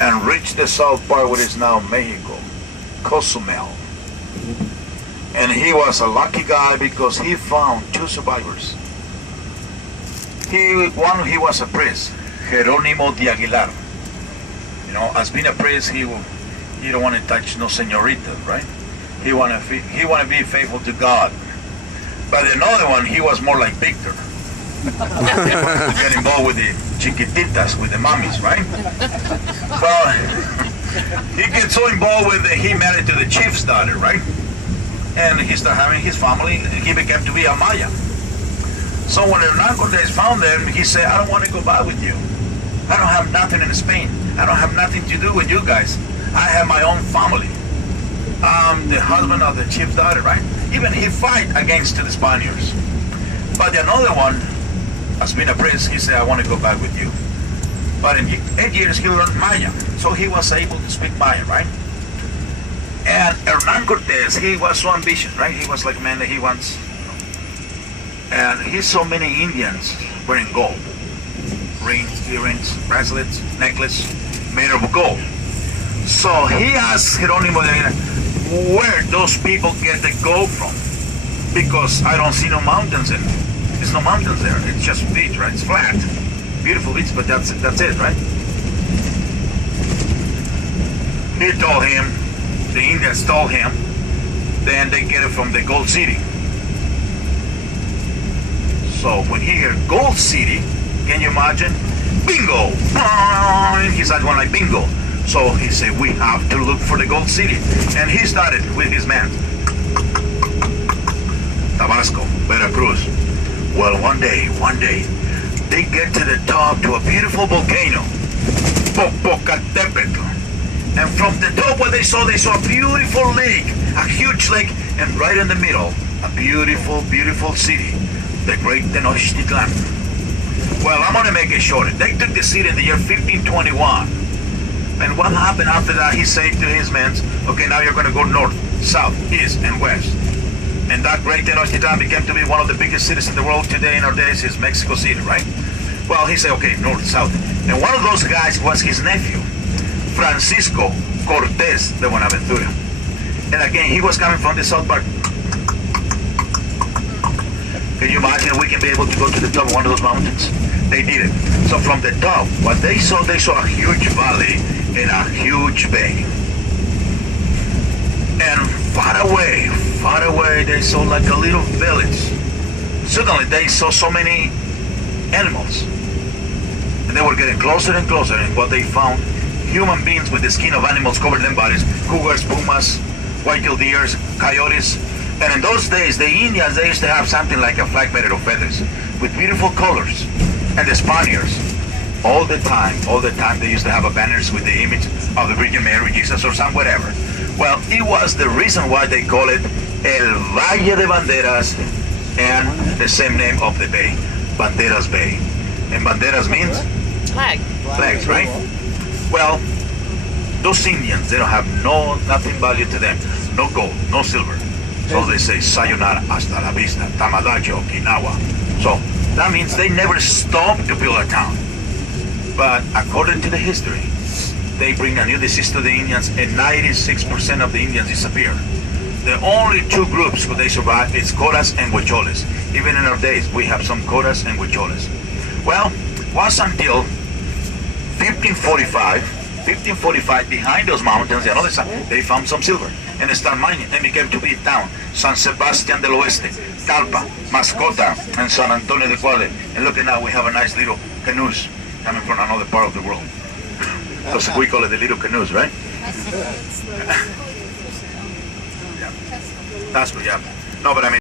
and reached the south part, what is now Mexico, Cozumel. And he was a lucky guy because he found two survivors. One, he was a priest, Jerónimo de Aguilar. You know, as being a priest, he don't want to touch no señorita, right? He want to be faithful to God. But another one, he was more like Victor. He wanted to get involved with the chiquititas, with the mummies, right? Well, he gets so involved with he married to the chief's daughter, right? And he started having his family, and he became to be a Maya. So when Hernán Cortés found them, he said, I don't want to go back with you. I don't have nothing in Spain. I don't have nothing to do with you guys. I have my own family. I'm the husband of the chief's daughter, right? Even he fight against the Spaniards. But the another one, as being a prince, he said, I want to go back with you. But in 8 years, he learned Maya. So he was able to speak Maya, right? And Hernán Cortés, he was so ambitious, right? He was like, man, that he wants. And he saw many Indians wearing gold. Rings, earrings, bracelets, necklace, made of gold. So he asked Jerónimo de Aguilar, where those people get the gold from? Because I don't see no mountains in it. There's no mountains there. It's just beach, right? It's flat. Beautiful beach, but that's it, right? He told him, the Indians told him, then they get it from the Gold City. So when he heard Gold City, can you imagine? Bingo! He started going like bingo. So he said, we have to look for the Gold City. And he started with his men. Tabasco, Veracruz. Well, one day, they get to the top to a beautiful volcano, Popocatépetl. And from the top what they saw a beautiful lake, a huge lake, and right in the middle, a beautiful, beautiful city, the great Tenochtitlan. Well, I'm gonna make it short. They took the city in the year 1521. And what happened after that, he said to his men, okay, now you're gonna go north, south, east, and west. And that great Tenochtitlan became to be one of the biggest cities in the world today in our days is Mexico City, right? Well, he said, okay, north, south. And one of those guys was his nephew, Francisco Cortés de Buenaventura. And again, he was coming from the south part. Can you imagine we can be able to go to the top of one of those mountains? They did it. So from the top, what they saw a huge valley and a huge bay. And far away, they saw like a little village. Suddenly, they saw so many animals. And they were getting closer and closer, and what they found, human beings with the skin of animals covered their bodies, cougars, pumas, white-tailed deers, coyotes. And in those days, the Indians, they used to have something like a flag made of feathers with beautiful colors. And the Spaniards, all the time, they used to have a banners with the image of the Virgin Mary, Jesus, or some whatever. Well, it was the reason why they call it El Valle de Banderas and the same name of the bay, Banderas Bay. And Banderas means? Flag. Flags, right? Well, those Indians, they don't have nothing value to them. No gold, no silver. So they say, sayonara, hasta la vista, tamadachi, Okinawa. So that means they never stopped to build a town. But according to the history, they bring a new disease to the Indians and 96% of the Indians disappear. The only two groups who they survive is Coras and Huicholes. Even in our days, we have some Coras and Huicholes. Well, was until 1545, behind those mountains, the other side, they found some silver and they started mining and became to be a town. San Sebastián del Oeste, Talpa, Mascota, and San Antonio de Cuadre. And look at now, we have a nice little canoes coming from another part of the world. So we call it the little canoes, right? Yeah. That's what, yeah. No, but I mean,